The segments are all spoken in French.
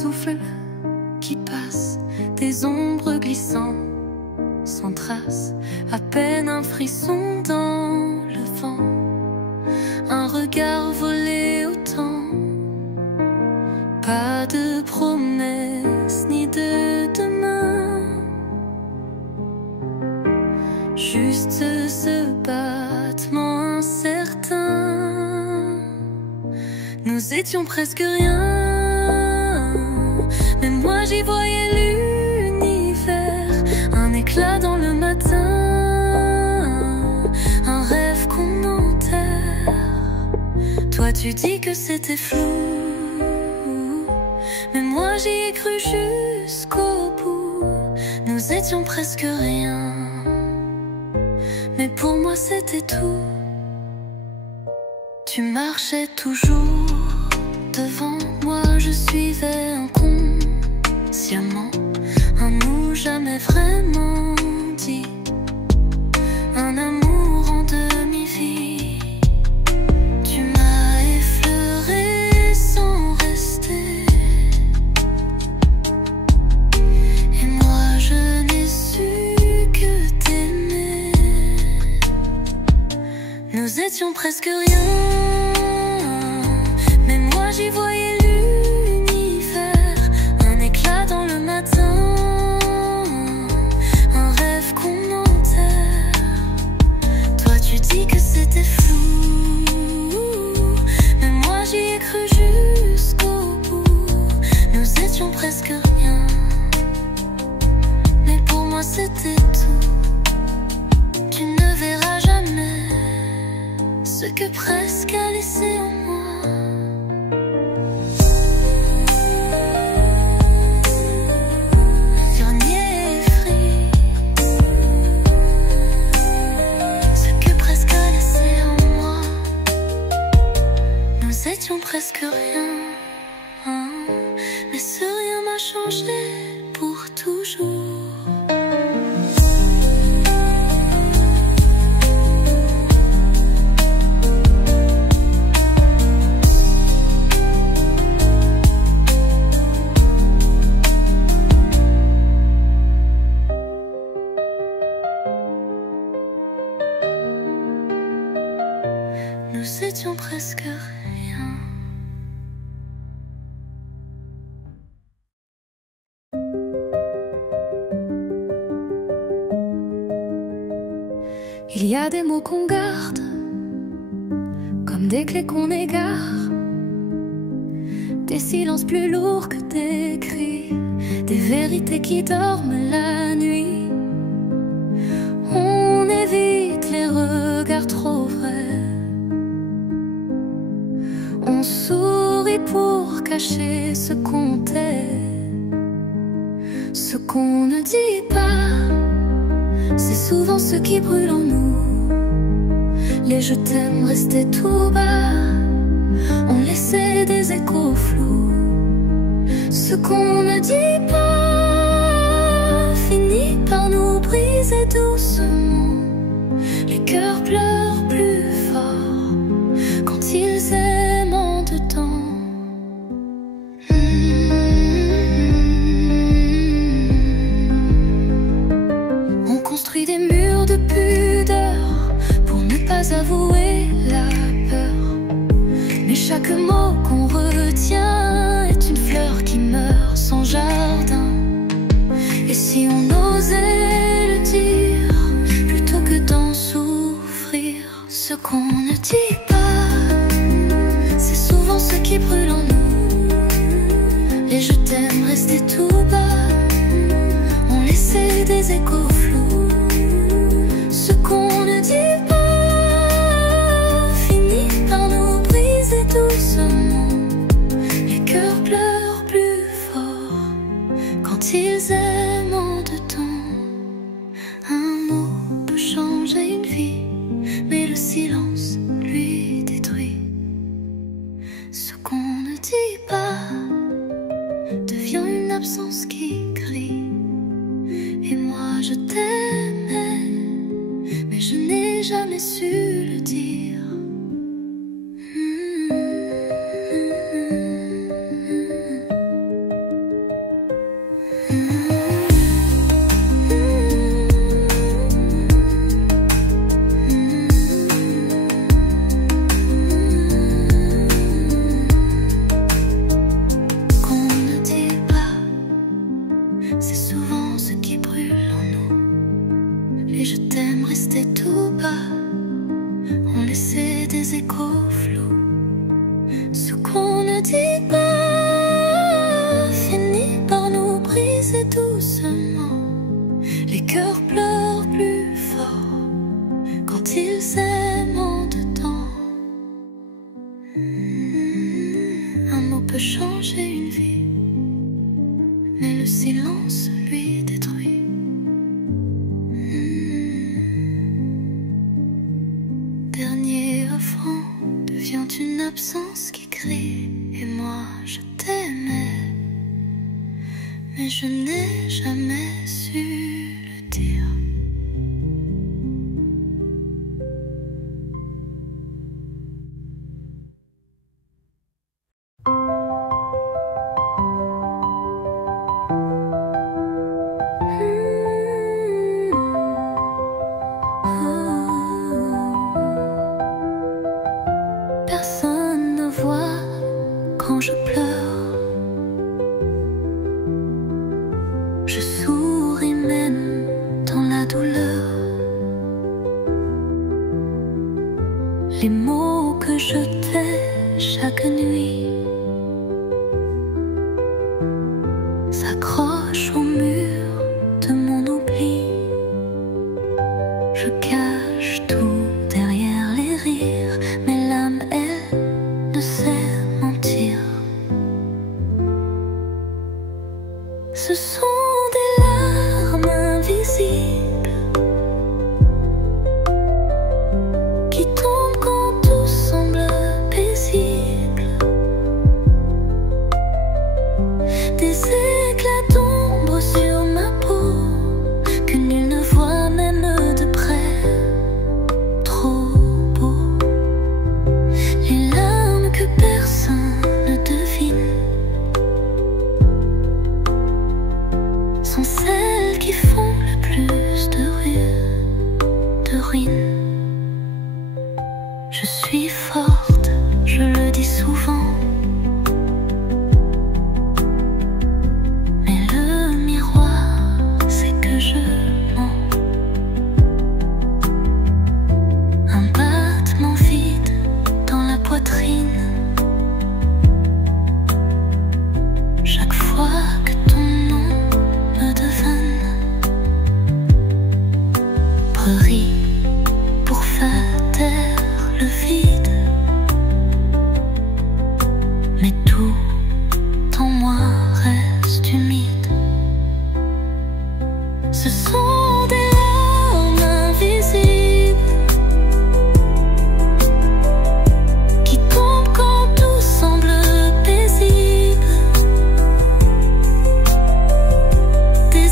souffles qui passent, des ombres glissant sans trace, à peine un frisson dans le vent, un regard volé au temps. Pas de promesses ni de demain, juste ce battement incertain. Nous étions presque rien, mais moi j'y voyais l'univers, un éclat dans le matin, un rêve qu'on enterre. Toi tu dis que c'était flou, mais moi j'y ai cru jusqu'au bout. Nous étions presque rien, mais pour moi c'était tout. Tu marchais toujours devant moi, je suivais inconsciemment un nous jamais vraiment dit, un amour en demi-vie. Tu m'as effleuré sans rester, et moi je n'ai su que t'aimer. Nous étions presque rien, mais moi j'y voyais l'univers, un éclat dans le matin, un rêve qu'on enterre. Toi tu dis que c'était flou, mais moi j'y ai cru jusqu'au bout. Nous étions presque rien, mais pour moi c'était tout. Tu ne verras jamais ce que presque a laissé en moi. Dernier effrit, ce que presque a laissé en moi. Nous étions presque rien, mais ce rien m'a changé pour toujours. Nous étions presque rien. Il y a des mots qu'on garde, comme des clés qu'on égare, des silences plus lourds que des cris, des vérités qui dorment la nuit. On évite les regards trop vrais, on sourit pour cacher ce qu'on tait. Ce qu'on ne dit pas, c'est souvent ce qui brûle en nous. Les je t'aime restaient tout bas, on laissait des échos flous. Ce qu'on ne dit pas finit par nous briser doucement. Les cœurs pleurent plus fort quand ils aiment en dedans. On construit des murs de pudeur pour ne pas avouer la peur, mais chaque mot qu'on retient est une fleur qui meurt sans jardin. Et si on osait le dire plutôt que d'en souffrir, ce qu'on ne dit pas, c'est souvent ce qui brûle en nous. Les je t'aime restaient tout bas, on laissait des échos flous. Ce qu'on ne dit pas finit par nous briser doucement. Les cœurs pleurent plus fort quand ils aiment en dedans. Un mot peut changer une vie, mais le silence lui détruit. Ce qu'on ne dit pas devient une absence qui crie. Et moi je t'aimais, mais je n'ai jamais su le dire. laisser des échos flous. Ce qu'on ne dit pas finit par nous briser doucement. Les cœurs pleurent plus fort quand ils s'aiment en dedans. Un mot peut changer une vie, mais le silence lui détruit. Dernier refrain devient une absence qui crie. Et moi je t'aimais, mais je n'ai jamais su le dire. Personne ne voit quand je pleure. Je souris même dans la douleur. Les mots que je tais chaque nuit s'accrochent au mur de mon oubli. Je cache tout derrière les rires, mais l'âme, elle, ne sait mentir. Ce sont des larmes invisibles qui tombent quand tout semble paisible. Des éclats d'ombre sur ma peau que nul ne voit même de près. Trop beau. Les larmes que personne ne devine sont celles qui font le plus de ruines. Je suis forte, je le dis souvent, mais le miroir, c'est que je mens. Un battement vide dans la poitrine. Chaque fois que ton nom me devine, brille pour faire taire le vide. Mais tout en moi reste humide. Ce sont des larmes invisibles qui tombent quand tout semble paisible. Des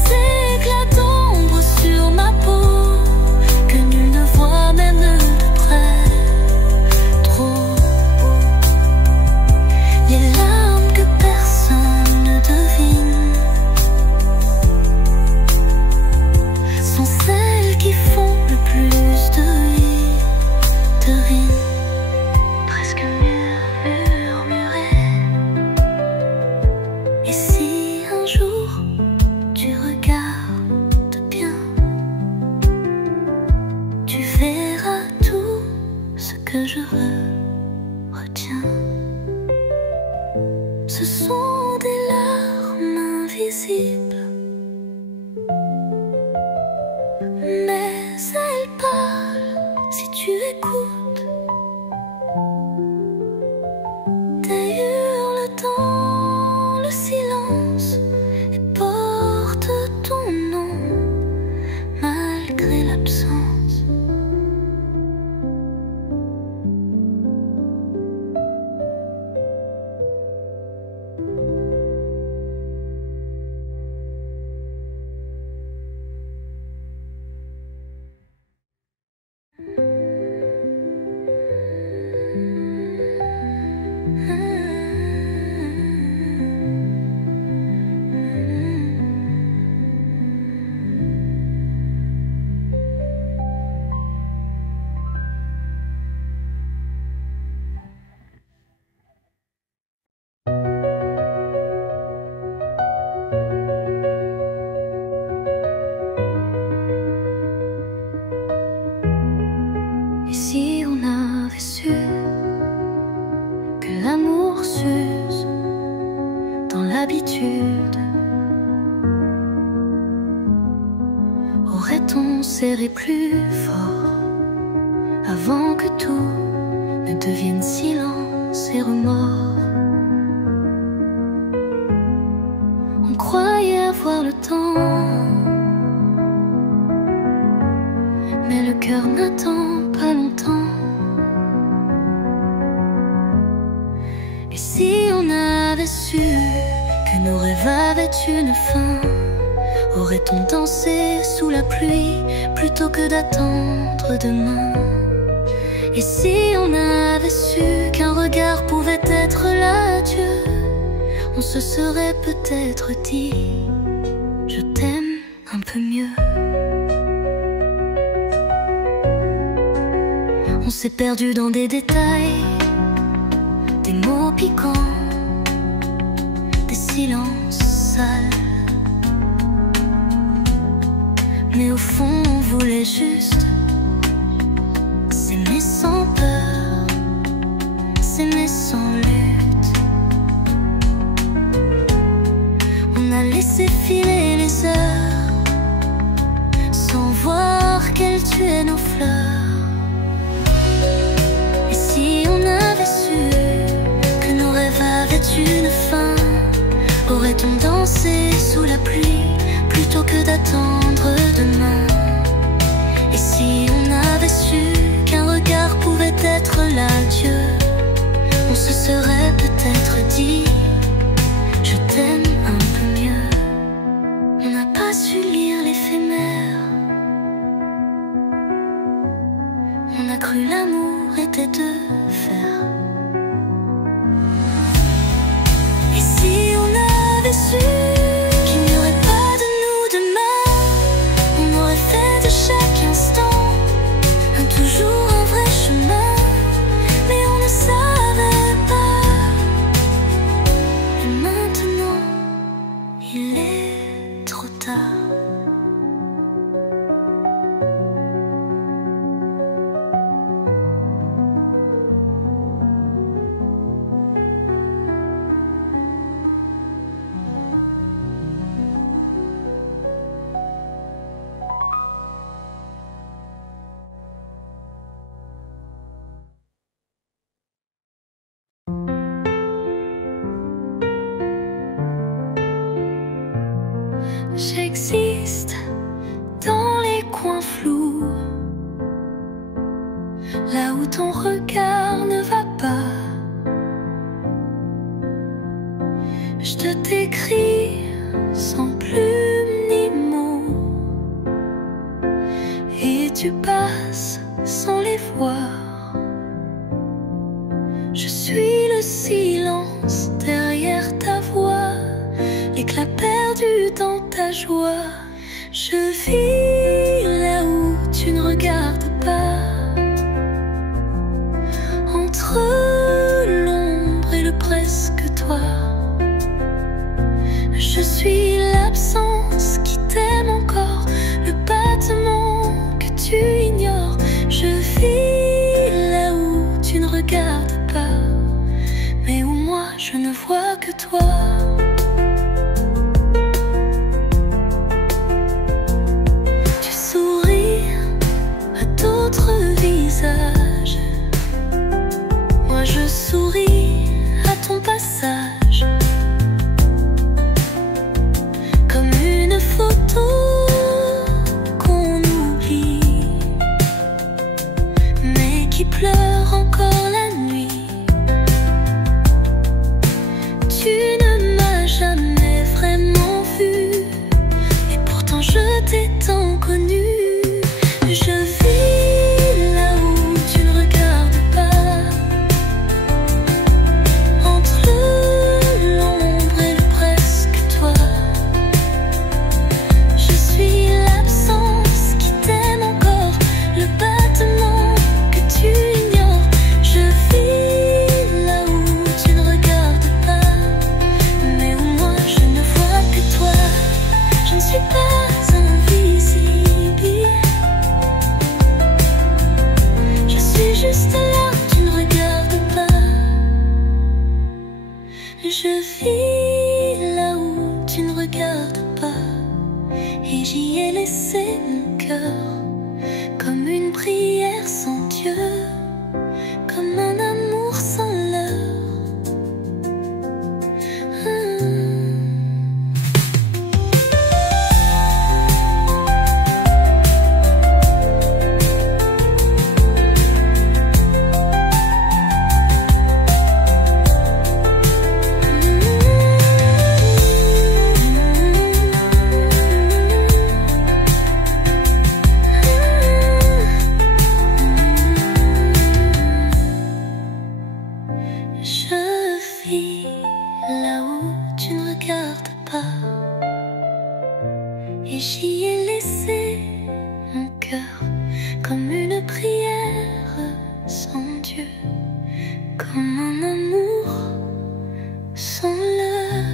éclats d'ombre sur ma peau que nul ne voit même de près. Trop beau. Les larmes que personne ne devine sont celles qui font le plus de rires. Presque murmurées. Et si un jour tu regardes bien, tu verras tout ce que je retiens. Ce sont des larmes invisibles, mais elles parlent si tu écoutes. Des hurles dans le silence et portent ton nom malgré l'absence. Et si on a avait su que l'amour s'use dans l'habitude, aurait-on serré plus fort avant que tout ne devienne silence et remords? On croyait avoir le temps, mais le cœur n'attend pas longtemps. Et si on avait su que nos rêves avaient une fin, aurait-on dansé sous la pluie plutôt que d'attendre demain? Et si on avait su qu'un regard pouvait être l'adieu, on se serait peut-être dit je t'aime un peu mieux. On s'est perdu dans des détails, des mots piquants, des silences sales. Mais au fond on voulait juste s'aimer sans peur, s'aimer sans lutte. On a laissé filer les heures sans voir qu'elles tuaient nos fleurs. Et si on avait su que nos rêves avaient une fin, aurait-on dansé sous la pluie plutôt que d'attendre demain? Et si on avait su qu'un regard pouvait être l'adieu, on se serait peut-être dit je t'aime un peu mieux. On n'a pas su lire l'éphémère, on a cru l'amour était de fer. Et si on avait su qu'il n'y aurait pas de nous demain, on aurait fait de chaque instant un toujours un vrai chemin. Mais on ne savait pas. Et maintenant, il est trop tard. J'existe dans les coins flous, là où ton regard ne va pas. Je te décris sans plume ni mots, et tu passes sans les voir. Je suis le silence derrière ta voix, l'éclat perdu dans ta joie. Je vis là où tu ne regardes pas, entre l'ombre et le presque toi. Je suis l'absence qui t'aime encore, le battement que tu ignores. Je vis là où tu ne regardes pas, mais où moi je ne vois que toi. comme un amour sans l'heure.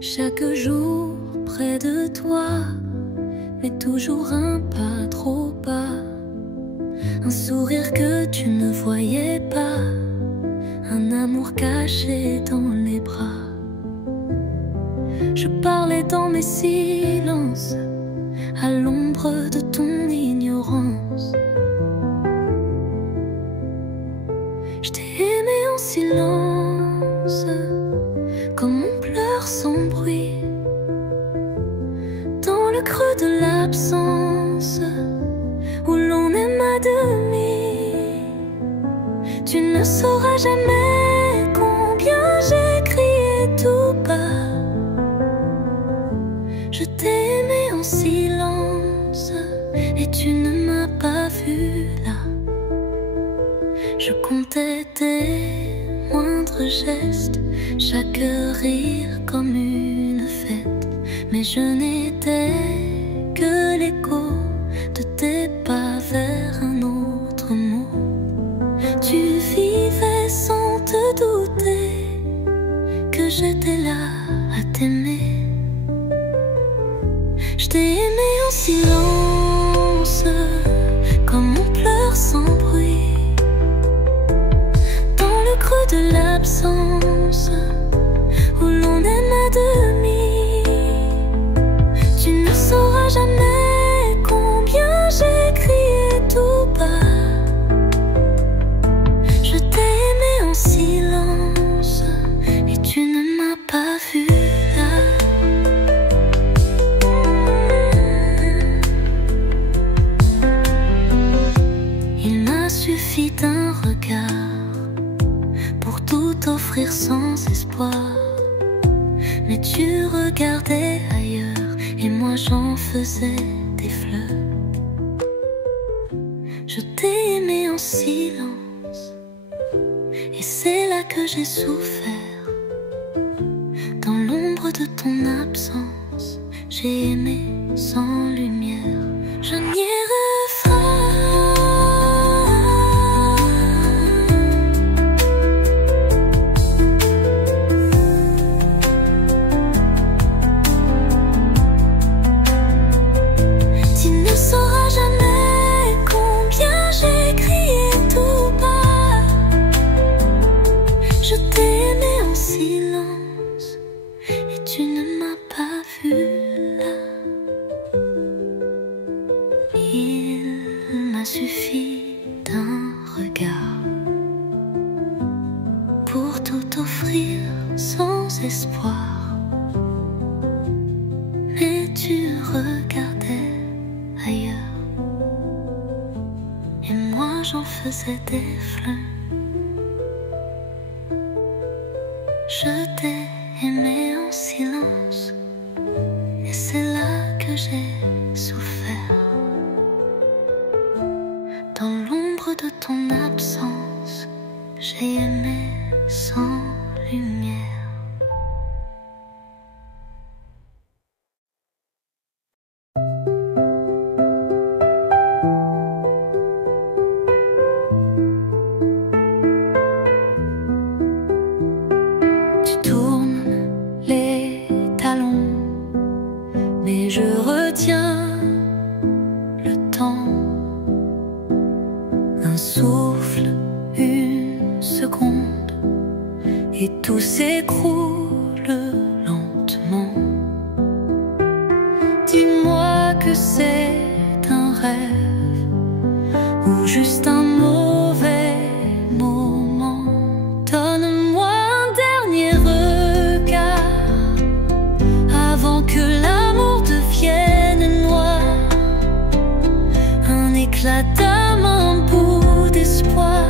Chaque jour près de toi, mais toujours un pas trop bas. Un sourire que tu ne voyais pas, un amour caché dans les bras. Je parlais dans mes silences, à l'ombre de ton ignorance. Je t'ai aimé en silence, comme on pleure sans bruit, dans le creux de l'absence, où l'on aime à demi. Tu ne sauras jamais combien j'ai crié tout bas. Je t'ai aimé en silence, et tu ne m'as pas vu là. Je comptais tes moindres gestes, chaque rire comme une fête, mais je n'étais que l'écho de tes pas vers un autre mot. Tu vivais sans te douter que j'étais là à t'aimer. Je t'ai aimé en silence, comme on pleure sans bruit, dans le creux de l'absence, où l'on aime à demi. Tu ne sauras jamais combien j'ai crié tout bas. Je t'ai aimé en silence, et tu ne m'as pas vu là. Il m'a suffi d'un regard pour tout offrir sans espoir, mais tu regardais ailleurs et moi j'en faisais des fleurs. Je t'ai aimé en silence, et c'est là que j'ai souffert. Dans l'ombre de ton absence, j'ai aimé sans lumière. Je nierai suffit d'un regard pour tout offrir sans espoir, mais tu regardais ailleurs et moi j'en faisais des fleurs. Je t'ai aimé en silence, et c'est là que j'ai souffert. Dans l'ombre de ton absence, j'ai aimé sans lumière. Tu tournes les talons, mais je retiens le temps. Un souffle, une seconde, et tout s'écroule lentement. Dis-moi que c'est un rêve ou juste un mauvais moment. Donne-moi un dernier regard avant que l'amour devienne noir. Un éclat d'âme, un bout d'espoir,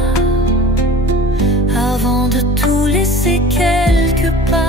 avant de tout laisser quelque part.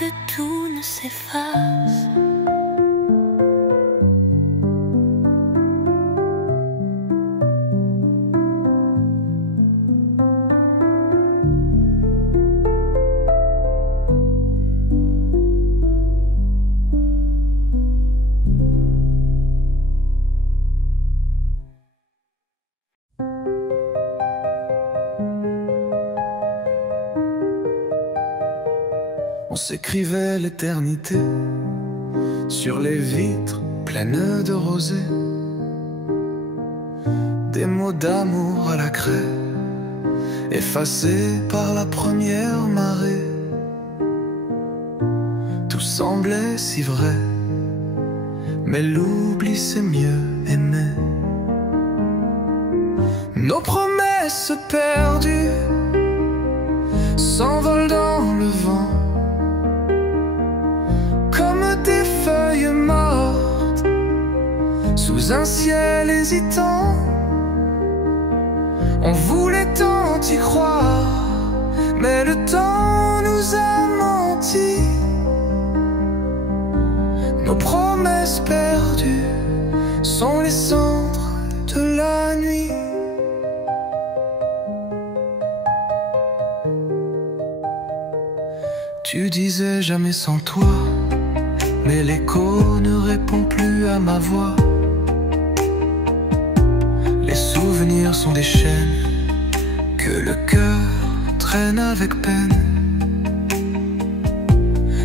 que tout ne s'efface. On s'écrivait l'éternité sur les vitres pleines de rosée, des mots d'amour à la craie, effacés par la première marée. Tout semblait si vrai, mais l'oubli c'est mieux aimer. Nos promesses perdues s'envolent dans le vent, des feuilles mortes sous un ciel hésitant. On voulait tant y croire, mais le temps nous a menti. Nos promesses perdues sont les cendres de la nuit. Tu disais jamais sans toi, mais l'écho ne répond plus à ma voix. Les souvenirs sont des chaînes que le cœur traîne avec peine.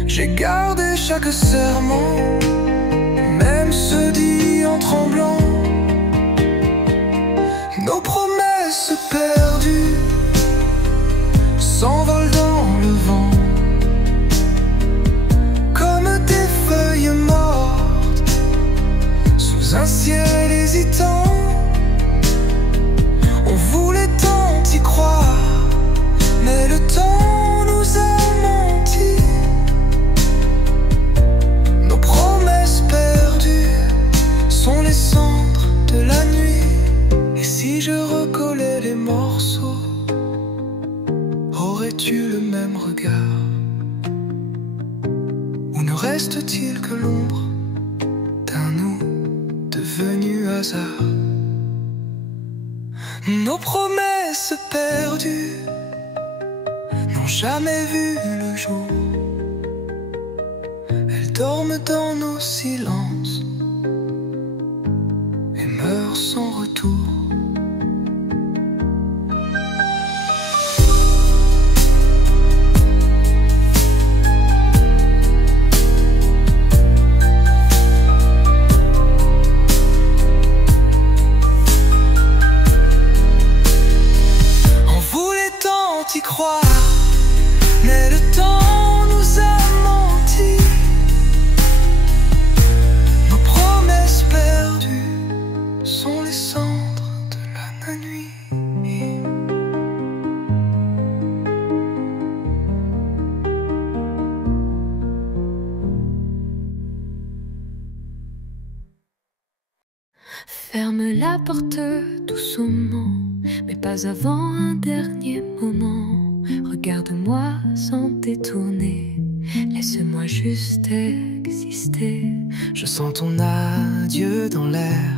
J'ai gardé chaque serment, même ceux dits en tremblant. Nos promesses perdues s'envolent dans le vent, feuilles mortes sous un ciel hésitant. On voulait tant y croire, mais le temps nous a menti. Nos promesses perdues sont les cendres de la nuit. Et si je recollais les morceaux, aurais-tu le même regard? Reste-t-il que l'ombre d'un nous devenu hasard? Nos promesses perdues n'ont jamais vu le jour. Elles dorment dans nos silences et meurent sans retour. Y croire, mais le temps nous a menti. Nos promesses perdues sont les cendres de la nuit. Ferme la porte doucement, mais pas avant un dernier moment. Regarde-moi sans détourner, laisse-moi juste exister. Je sens ton adieu dans l'air,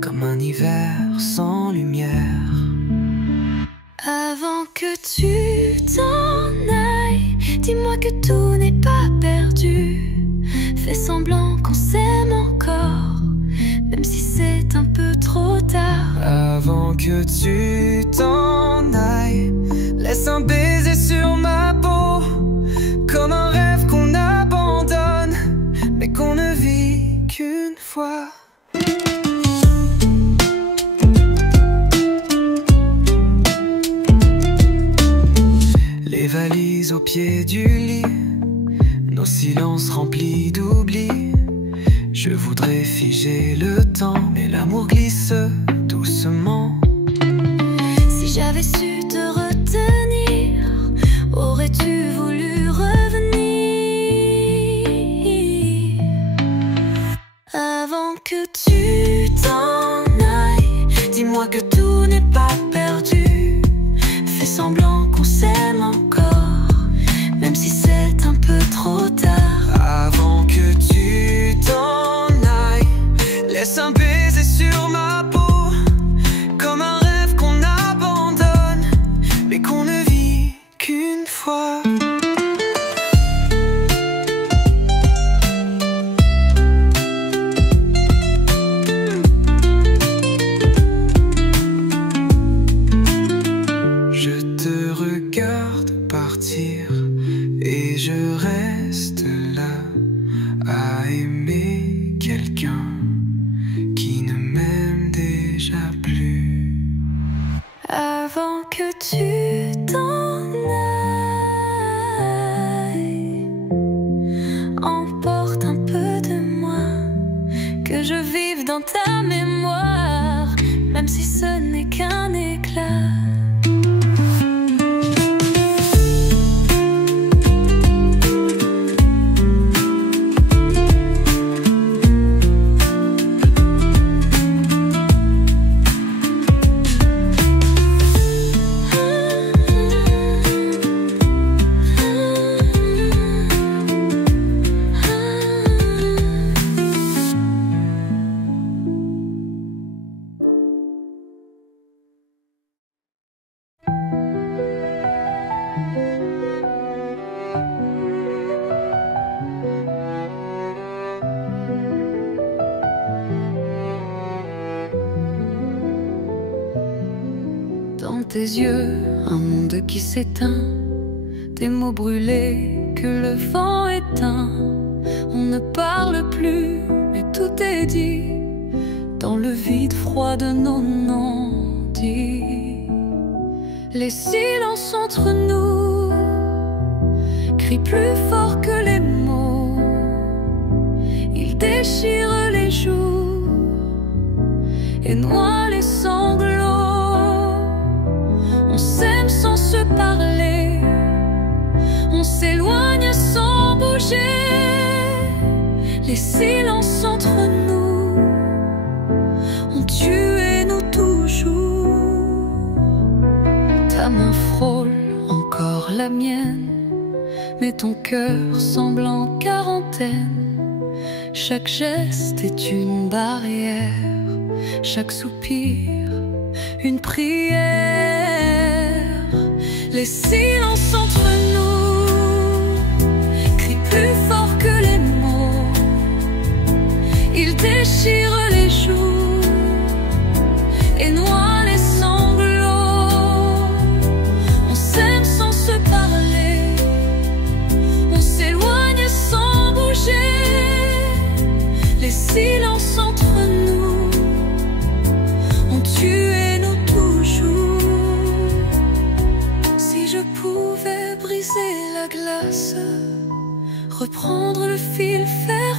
comme un hiver sans lumière. Avant que tu t'en ailles, dis-moi que tout n'est pas perdu. Fais semblant qu'on s'aime encore, même si c'est un peu trop tard. Avant que tu t'en ailles, laisse un baiser sur ma peau, comme un rêve qu'on abandonne, mais qu'on ne vit qu'une fois. Les valises au pied du lit, nos silences remplis d'oubli. Je voudrais figer le temps, mais l'amour glisse doucement. Si j'avais su te retenir, aurais-tu voulu revenir? Avant que tu t'en ailles, dis-moi que tout n'est pas perdu. Fais semblant qu'on s'aime encore, même si c'est un peu trop tu t'en ailles. Emporte un peu de moi, que je vive dans ta mémoire, même si ce n'est qu'un éclat. Dans tes yeux, un monde qui s'éteint, des mots brûlés que le vent éteint. On ne parle plus, mais tout est dit dans le vide froid de nos non-dits. Les silences entre nous crient plus fort que les mots. Ils déchirent les joues et noient les sanglots. On s'aime sans se parler, on s'éloigne sans bouger. Les silences entre nous ont tué nous toujours. Ta main frôle encore la mienne, mais ton cœur semble en quarantaine. Chaque geste est une barrière, chaque soupir une prière. Les silences entre nous crient plus fort que les mots. Ils déchirent les joues et noient les sanglots. On s'aime sans se parler, on s'éloigne sans bouger. Les silences entre nous ont tué nous toujours. Si je pouvais briser la glace, reprendre le fil, faire